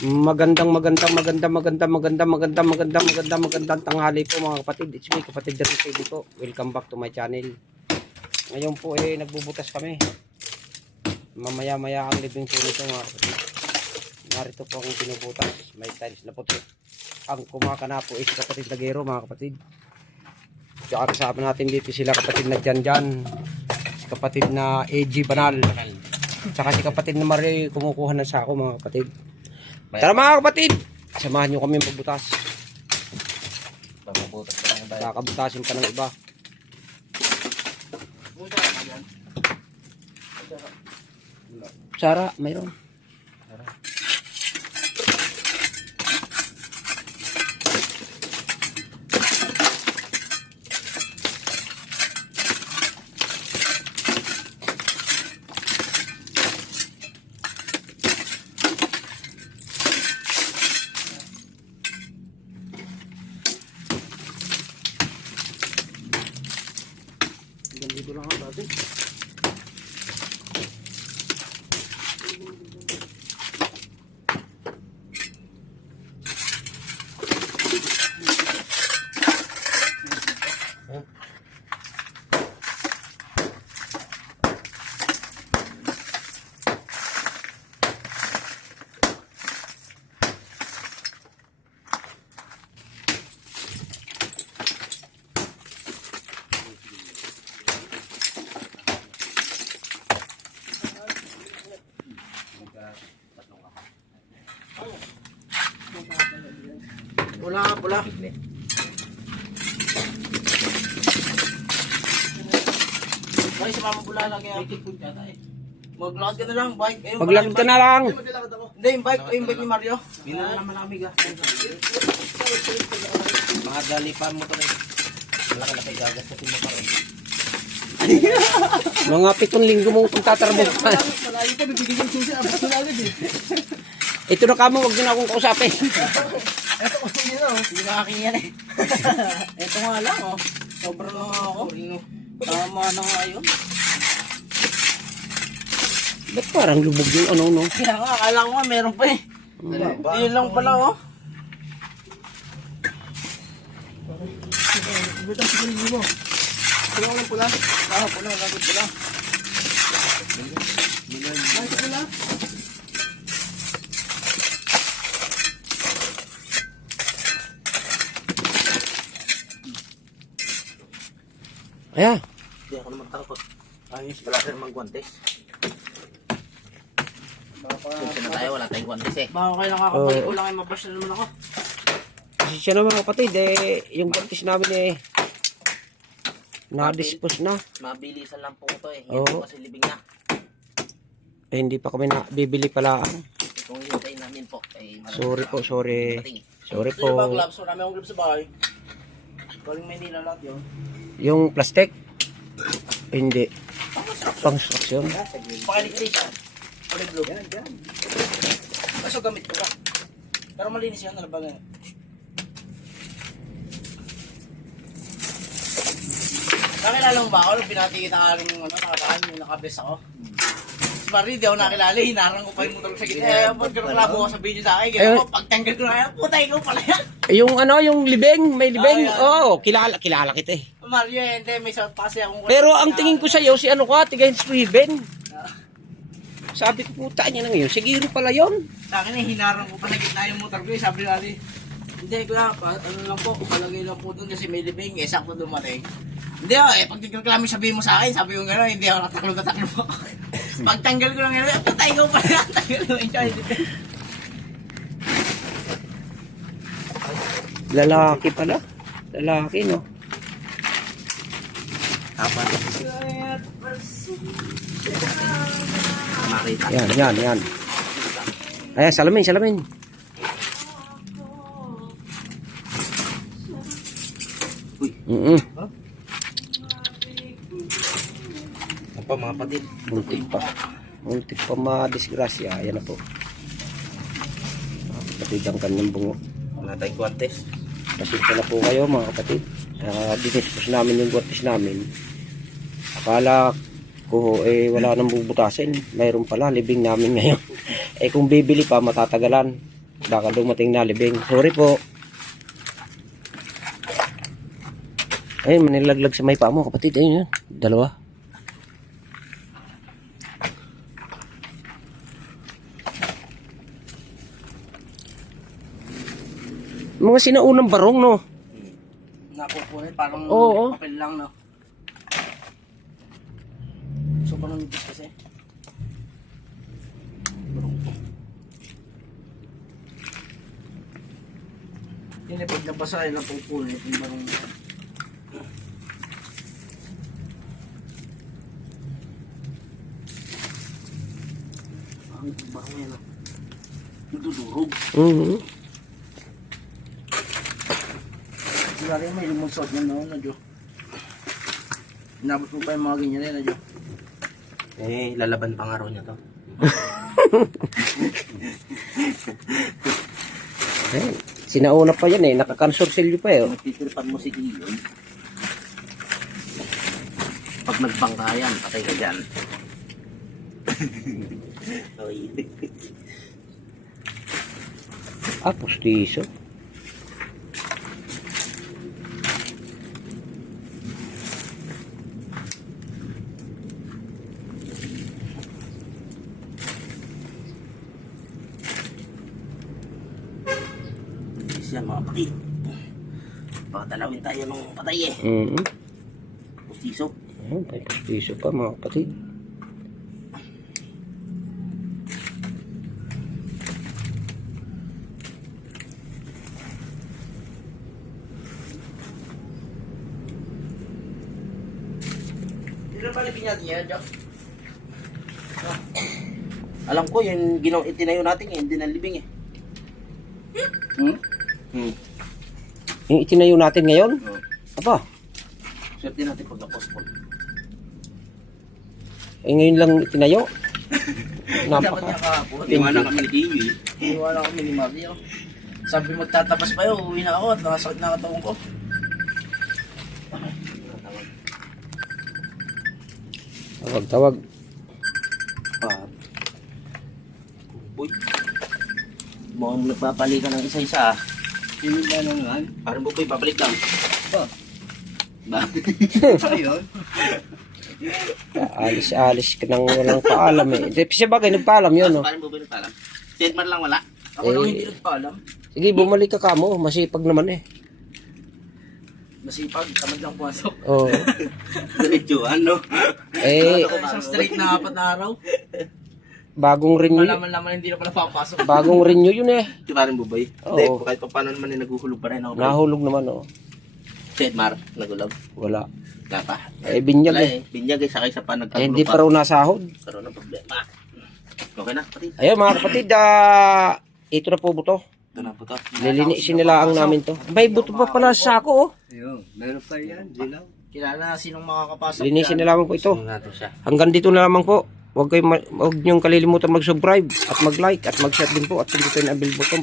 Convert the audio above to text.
Magandang tanghali po mga kapatid. It's me, kapatid David TV po. Welcome back to my channel. Ngayon po nagbubutas kami. Mamaya-maya ang living po nito mga kapatid. Narito po ang pinubutas. May tiles na puti. Ang kumakana po is kapatid Lagero mga kapatid. Tsaka kasama natin dito sila kapatid na Janjan. Si kapatid na AG Banal. Tsaka si kapatid na Marie kumukuha ng sako mga kapatid. Tara mga kapatid, samahan nyo kami magbutas. Kakabutasin pa ng iba. Sara, mayroon. Dito lang ako dati. Pula. Ay, sa mama pula lang kaya maglakad ka na lang, bike. Maglakad ka na lang. Hindi, yung bike ni Mario. Binala naman namin ga. Mga dalipan mo to rin. Malaki-laki gagas sa mo pa rin. Mga 7 linggo mong pagtatarbo. Malayo pa, bibigyan yung susi. Abas na agad eh. Ito na kamo, huwag din akong kausapin. Ito ko yun oh. Hindi na aking yan eh. Ito nga lang oh. Sobrang nga ako. Tama na nga yun. Ba't parang lubog yung ano no? Kaya nga, akala ko nga meron pa eh. Yun lang pala oh. Ibig ang sigurili mo. Pula ko lang pula. Pula, lagod pula. Lagod pula. Ayan. Hindi ako naman takot. Ayos, wala ka naman guantes. Kung na tayo, wala tayong guantes eh. Baka kayo nakakabalik ko lang ay mabas na naman ako. Kasi siya naman kapatid yung guantes namin na-dispose na. Mabilisan lang po ito eh. Oo. Hindi kasi libing na. Hindi pa kami bibili pala. Kung hintayin namin po. Sorry po, sorry. Sorry Ito yung mga po. gloves. Marami akong gloves sa bahay. Galing Maynila lahat yun. Yung plastic? Hindi. Pang-construction. Pang-electrician. Uling blue. Yan. Kaso gamit ko ba? Pero malinis yan. Ano ba ganyan? Nakilala mo ba ako? Nung pinati kita aking nakataan yung nakabes ako. Si Marie, di ako nakilala. Hinarang ko pa yung motor sa gitna. Pag reklamo ko sa video sa akin, gano'n ko, pagtanggal ko na yan, putay ko pala yan. Yung libeng, may libeng. Oo, kilala kita eh. Mario, hindi, may short pa kasi akong... Pero ang tingin ko sa iyo, si ano ka, tiga Steven. Sabi ko, puta niya na ngayon. Siguro pala yon. Sa akin hinarang ko pa sa gitna yung motor ko. Sabi natin, hindi ko na, ano lang po, palagay lang po doon kasi may libing, sakto dumating. Hindi pag nagreklamo sabihin mo sa akin, sabi ko gano'n, hindi ako nataklo mo. Pagtanggal ko lang gano'n, patay ko pala, tanggal mo yung charge. Lalaki pala. Lalaki, no? Apat. Makita. Yan. Ayan, salamin. Uy. Pa mga patid. Muntik pa madisgrasya. Ayan na po. Mga kapatid ang kanyang bungo. Wala tayong guantes. Pasensya na po kayo mga kapatid. Dinispose namin yung guantes namin. Akala ko wala nang bubutasin. Mayroon pala libing namin ngayon. Kung bibili pa matatagalan. Baka dumating na libing. Sorry po. Ayun, manilaglag sa may paa mo, kapatid. Ayun yun. Dalawa. Mga sinaunang barong, no? Napupunit, parang Oo. papel lang, no? So, parang nipis kasi. Yun, pag nabasa, yun napupunit, yung barong. Ang barong yan, no? Nagdudurog. Sigari may lumusot na noon na Jo. Inabot mo pa yung mga ganyan na Jo. Eh, lalaban pa nga raw niya to. Eh, sinauna pa yan eh. Nakakansorsilyo pa eh. Oh. Nagtitiripan mo si Giyon. Pag nagbangka yan, patay ka dyan. Oy. Ah, pustiso. Yan mga kapatid. Pagdalawin tayo ng patay eh. Pustiso. Ayan, may pustiso pa mga kapatid. Ilan pa libing natin yan Jo? Alam ko yung itinayo natin eh, hindi na libing eh. Yung itinayo natin ngayon? Oo. Aba, Swerte natin pag napospon. eh ngayon lang itinayo. Dapat Napaka. niya kahapon. Iwanan kami ni Giyo eh. Iwala kami ni Mario. Sabi magtatabas pa yun, uwi na ako at nakasakit na katawan ko. Tawag-tawag. Uy. Mukhang nagpapalikan ng isa-isa ah. Yung ano nga? Parang bukoy, babalik lang. Oh. Ba? Ayun. Alis-alis ka nang walang paalam eh. Kasi bagay, nagpaalam yun, no? Parang bukoy nagpaalam. Statement lang wala. Ako lang hindi nagpaalam. Sige, bumalik ka kamo. Masipag naman eh. Masipag, tamad lang pumasok. Oo. Diretso, ano? Eh, Isang straight na 4 na araw. bagong renew. Malaman hindi na pala papasok. Bagong renew yun eh. Di parang buboy. Oo. Hindi, kahit pa paano naman eh, naguhulog pa rin ako. Nahulog naman, oh. Statement, nagulog. Wala. Wala pa. Eh, binyag Wala eh. eh. Binyag eh, sakay sa pa Eh, nagkagulo hindi pa raw nasahod. Karoon ng problema. Okay na, pati. Ayun, mga kapatid, ito na po buto. Ito na po to. Lilinisin nila ang namin to. May buto pa pala sa sako, oh. Ayun, meron pa yan, dilaw. Kilala sinong makakapasok Linisin na lamang po ito. Ito natin siya. Hanggang dito na lamang po. Huwag niyong kalilimutan mag-subscribe at mag-like at mag-share din po at pindutin ang bell button.